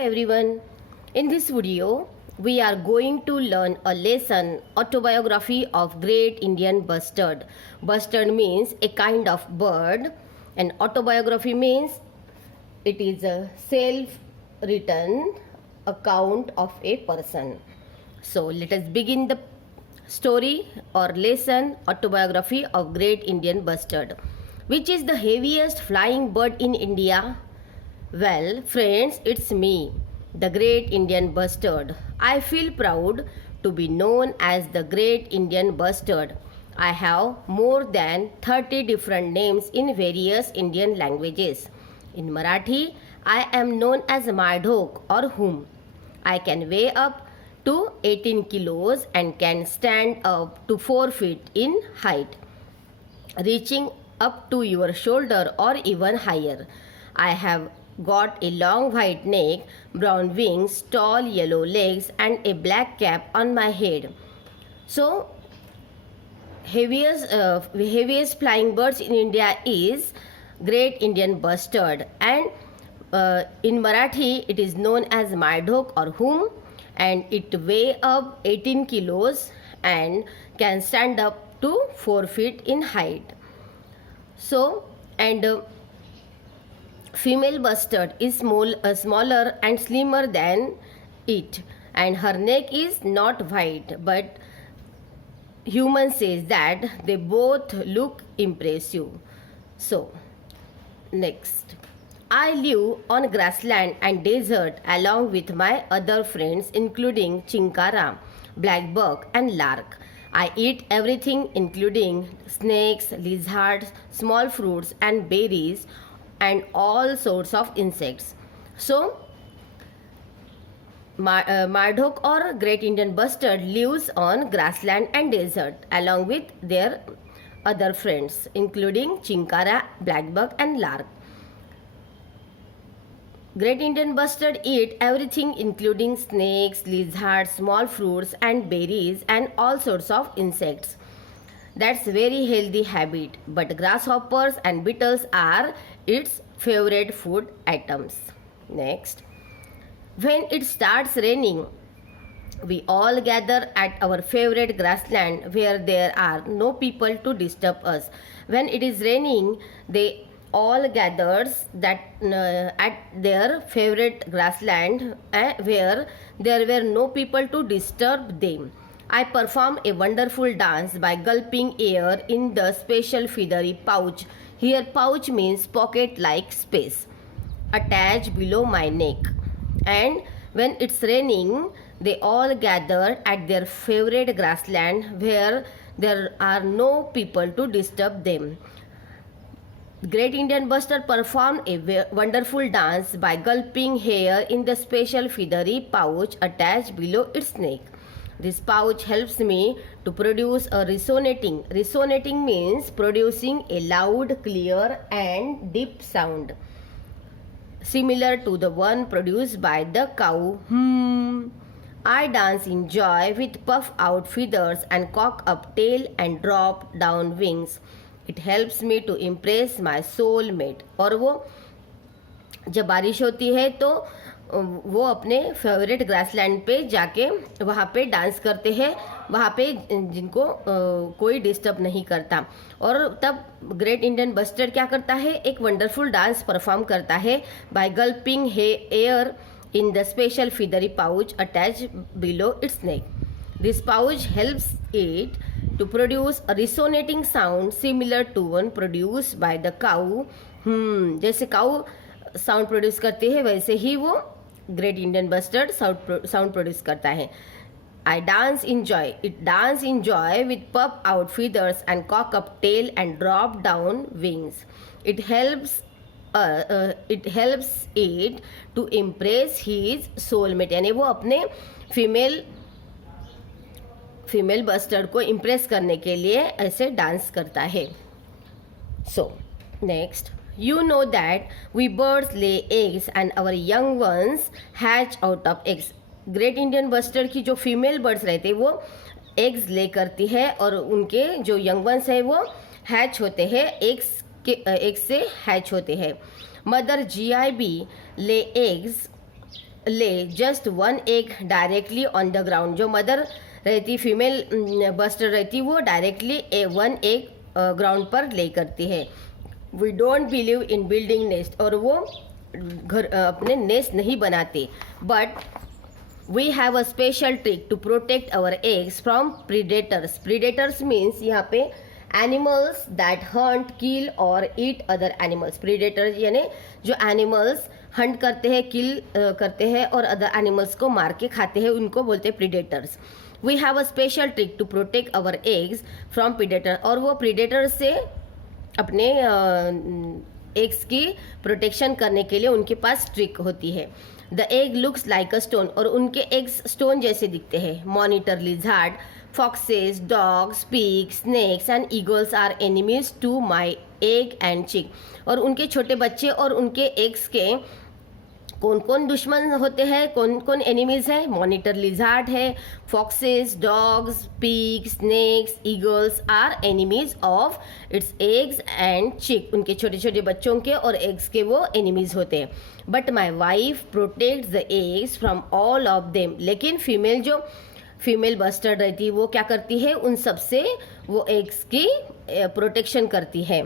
everyone. In this video, we are going to learn a lesson autobiography of great Indian bustard. Bustard means a kind of bird, and autobiography means it is a self-written account of a person. So let us begin the story or lesson autobiography of great Indian bustard. Which is the heaviest flying bird in India? Well, friends, it's me, the Great Indian Bustard. I feel proud to be known as the Great Indian Bustard. I have more than 30 different names in various Indian languages. In Marathi, I am known as Madhok or Hum. I can weigh up to 18 kilos and can stand up to 4 feet in height, reaching up to your shoulder or even higher. I have got a long white neck, brown wings, tall yellow legs, and a black cap on my head. So, heaviest flying birds in India is Great Indian Bustard, and in Marathi it is known as Madhok or Hum, and it weighs up 18 kilos and can stand up to 4 feet in height. So, and female bustard is smaller and slimmer than it, and her neck is not white, but human says that they both look impressive. So, next. I live on grassland and desert along with my other friends including chinkara, blackbuck and lark. I eat everything including snakes, lizards, small fruits and berries and all sorts of insects. So, Madhok or Great Indian Bustard lives on grassland and desert along with their other friends including chinkara, blackbuck and lark. Great Indian Bustard eat everything including snakes, lizards, small fruits and berries and all sorts of insects. That's very healthy habit, but grasshoppers and beetles are its favorite food items. Next. When it starts raining, we all gather at our favorite grassland where there are no people to disturb us. When it is raining, they all gathers that at their favorite grassland where there were no people to disturb them. I perform a wonderful dance by gulping air in the special feathery pouch. Here pouch means pocket like space attached below my neck. And when it's raining, they all gather at their favorite grassland where there are no people to disturb them. Great Indian Bustard performed a wonderful dance by gulping air in the special feathery pouch attached below its neck. This pouch helps me to produce a resonating. Resonating means producing a loud, clear and deep sound, similar to the one produced by the cow. I dance in joy with puff out feathers and cock up tail and drop down wings. It helps me to impress my soulmate. और वो जब बारिश होती है तो वो अपने favourite grassland पे जाके वहाँ पे डांस करते हैं, वहाँ पे जिनको कोई डिस्टर्ब नहीं करता. और तब ग्रेट इंडियन बस्टर्ड क्या करता है, एक वंडरफुल डांस परफॉर्म करता है by gulping air in the special feathery pouch attached below its neck. This pouch helps it to produce a resonating sound similar to one produced by the cow. जैसे काऊ sound produce करते हैं वैसे ही वो great Indian bustard sound produce करता है. I dance in joy. It dance in joy with puff out feathers and cock up tail and drop down wings. It helps it to impress his soulmate. यानी वो अपने female bustard को impress करने के लिए ऐसे डांस करता है. So, next. You know that we birds lay eggs and our young ones hatch out of eggs. Great Indian bustard की जो फीमेल बर्ड्स रहते हैं वो एग्स ले करती है और उनके जो यंग वंस है वो हैच होते हैं, एग्स से हैच होते हैं. मदर GIB lay eggs ले just one egg directly on the ground. जो मदर रहती, फीमेल बस्टर रहती, वो डायरेक्टली वन एग ग्राउंड पर ले करती है। We don't believe in building nest, और वो घर अपने नेस्ट नहीं बनाते। But we have a special trick to protect our eggs from predators. Predators means यहाँ पे एनिमल्स दैट हंट, किल और ईट अदर एनिमल्स। प्रीडेटर्स यानी जो एनिमल्स हंट करते हैं, किल करते हैं और अदर एनिमल्स को मार के खाते हैं, उनको बोलते हैं predators. We have a special trick to protect our eggs from predator, और वो प्रीडेटर से अपने एग्स की प्रोटेक्शन करने के लिए उनके पास ट्रिक होती है। The egg looks like a stone, और उनके एग्स स्टोन जैसे दिखते हैं। Monitor lizard, foxes, dogs, pig, snakes and eagles are enemies to my egg and chick. और उनके छोटे बच्चे और उनके एग्स के कौन कौन दुश्मन होते हैं, कौन कौन एनिमीज है? मॉनिटर लिजार्ड है, foxes, dogs, pig, snakes, eagles are enemies of its eggs and chick. उनके छोटे छोटे बच्चों के और एग्स के वो एनिमीज होते हैं। But my wife protect the eggs from all of them. लेकिन फीमेल बस्टर्ड रहती है, वो क्या करती है? उन सब से वो एग्स की प्रोटेक्शन करती है।